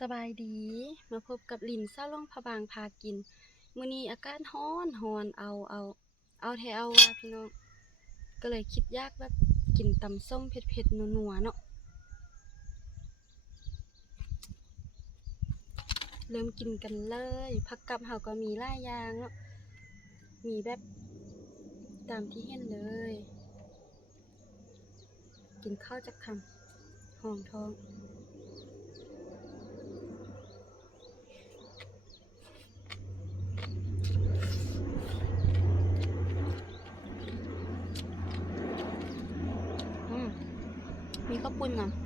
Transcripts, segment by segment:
สบายดีมาพบกับลินเศร้าล่องพะบางพากินมื้อนี้อากาศร้อนเอาแท้เอาว่าพี่น้องก็เลยคิดยากแบบกินตำส้มเผ็ดๆนัวๆเนาะเริ่มกินกันเลยผักกับเฮาก็มีหลายอย่างเนาะมีแบบตามที่เห็นเลยกินข้าวจักคำห้องท้องมีข้าวปุ้นนำ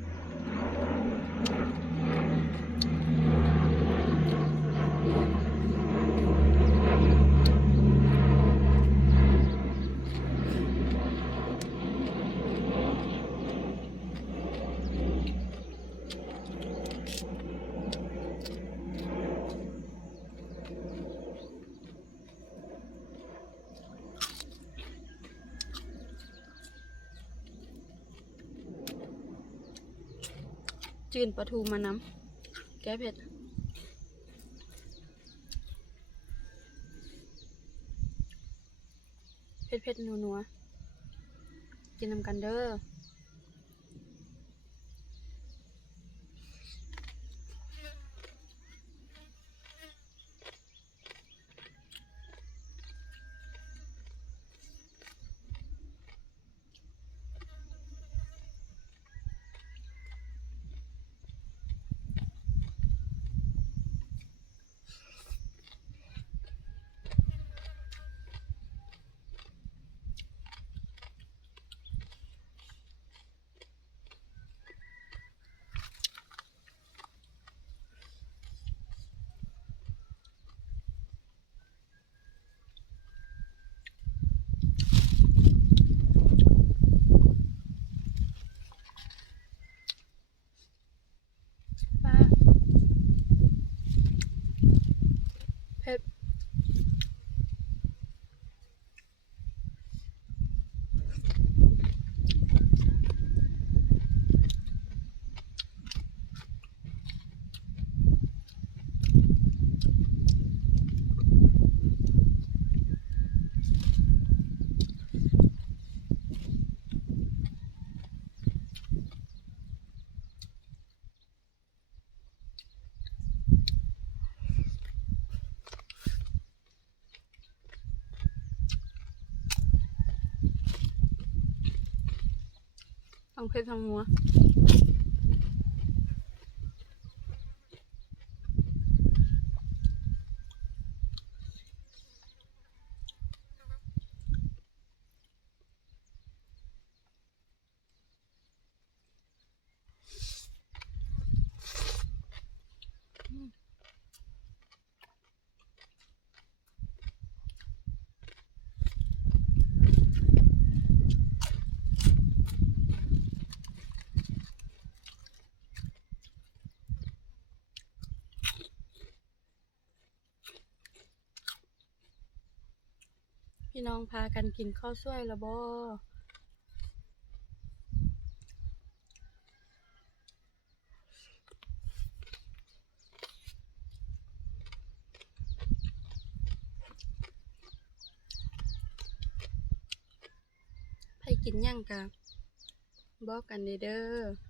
จืนปลาทูมานำแก้เผ็ดเผ็ดนัวๆกินนำกันเด้อป้าเผ็ด ทั้งเผ็ดทั้งนัวพี่น้องพากันกินข้าวสวยแล้วบ่ไผกินหยังกะบอกกันเด้อ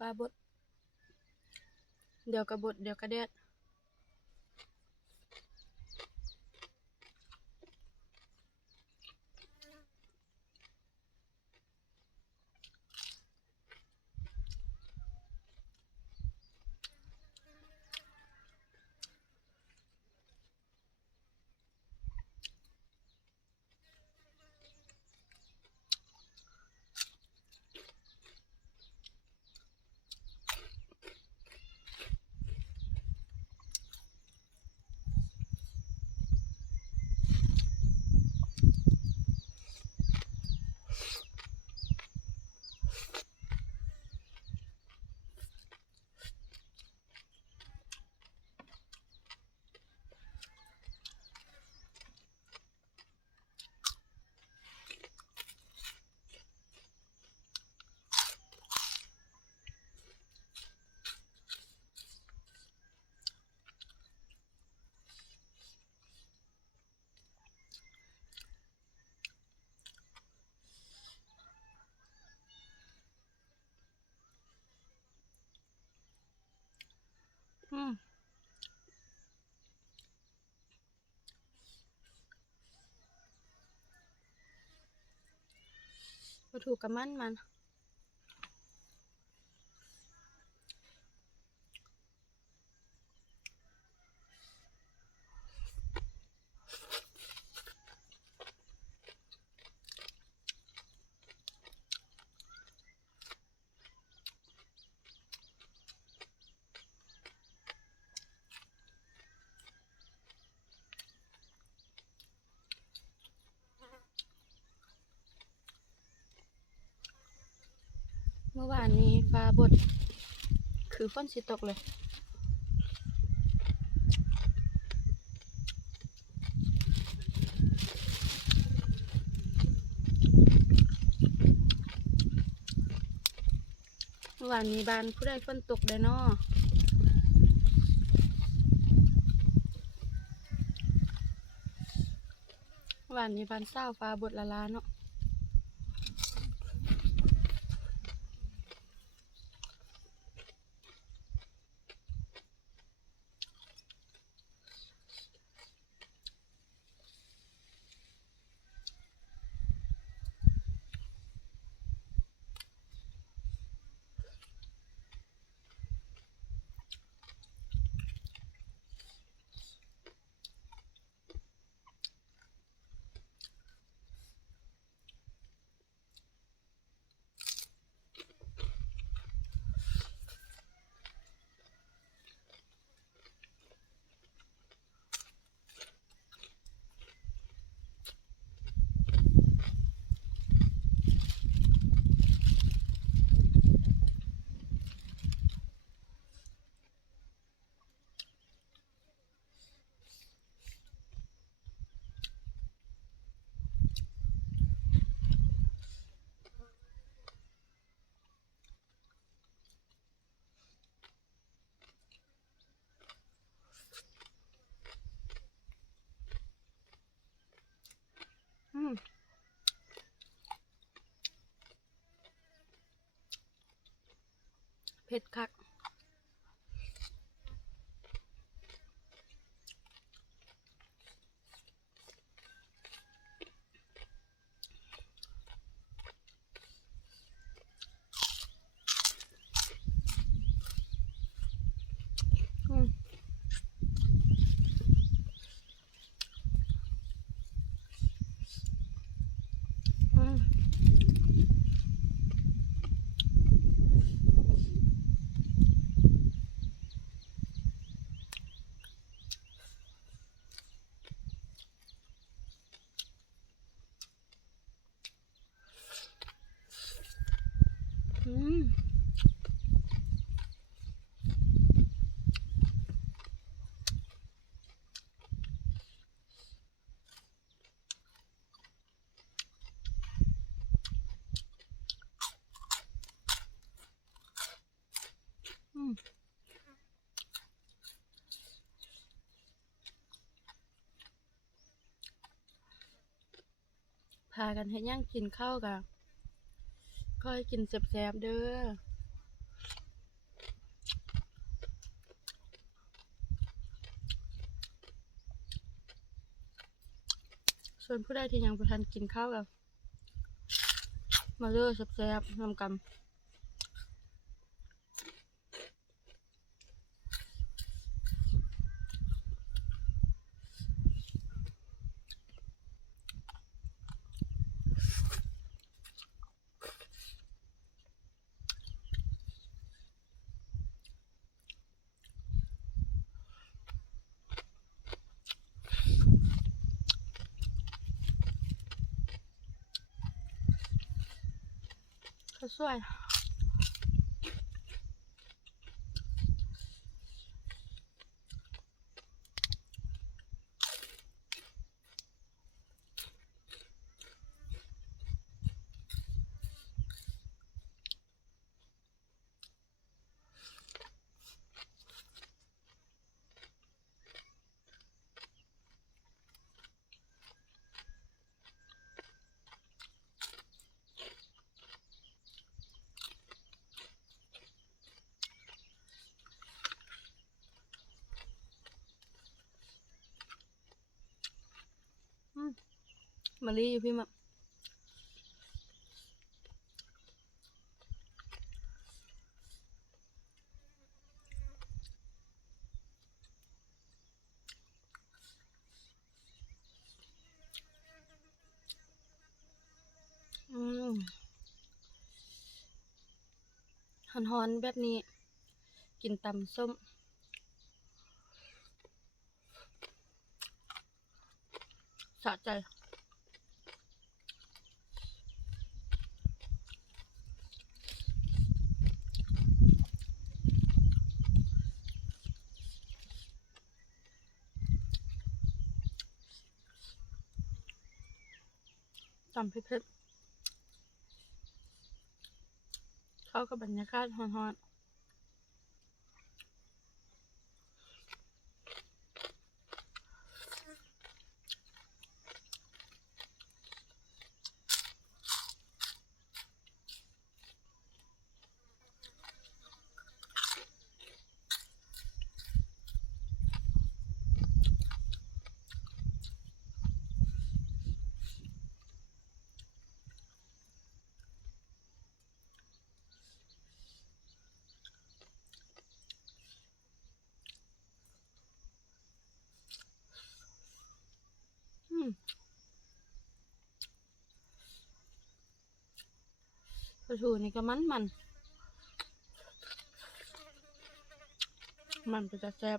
ปลาบดเดี๋ยวกระบดเดี๋ยวกระแดด อืมบ่ถูกกับมันเมื่อวานนี้ฟ้าบดคือฝนสิตกเลยเมื่อวานนี้บ้านผู้ใดฝนตกได้น้อเมื่อวานนี้บ้านเศร้าฟ้าบดละลาเนาะอืมเผ็ดคักอืมอืมอืมอืมพากันให้ย่างกินข้าวกะค่อยกินแซ่บๆเด้อส่วนผู้ใดที่ยังบ่ทันกินข้าวกะมาเด้อแซ่บๆนำกันข้าวสวย มารีอยู่พี่มาฮอนๆแบบนี้กินตำส้มสะใจตำเผ็ดๆเข้ากับบรรยากาศฮอนปลาทูนี่ก็มันไปจะแซ่บ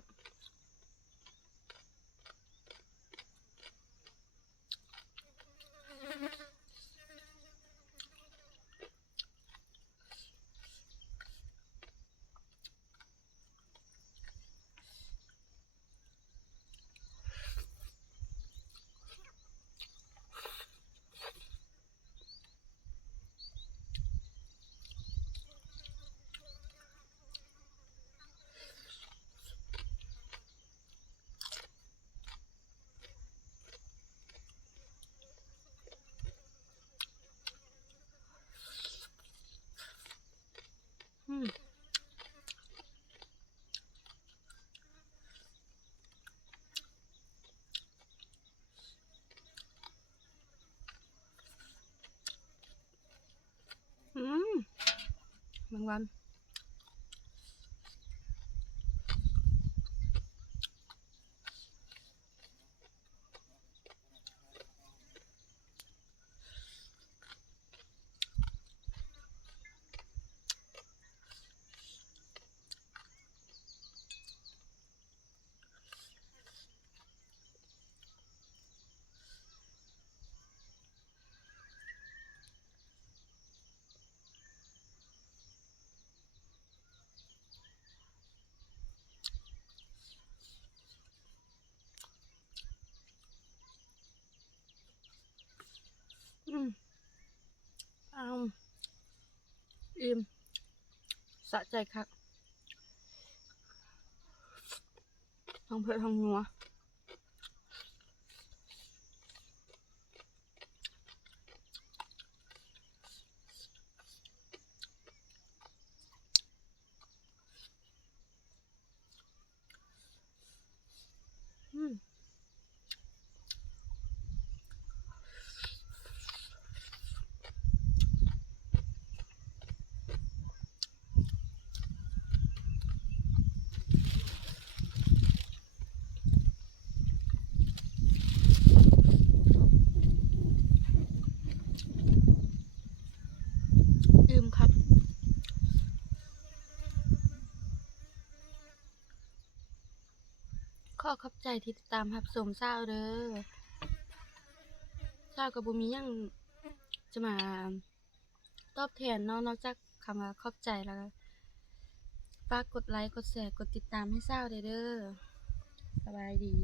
บางวันเอาอิ่มสะใจคักทั้งเผ็ดทั้งนัวอิ่มครับขอขอบใจที่ติดตามรับชมเศร้าเด้อเศร้ากับบุมีหยังจะมาตอบแทนเนาะนอกจากคำว่าขอบใจแล้วก็ฝากกดไลค์กดแชร์กดติดตามให้เศร้าเด้อสบายดี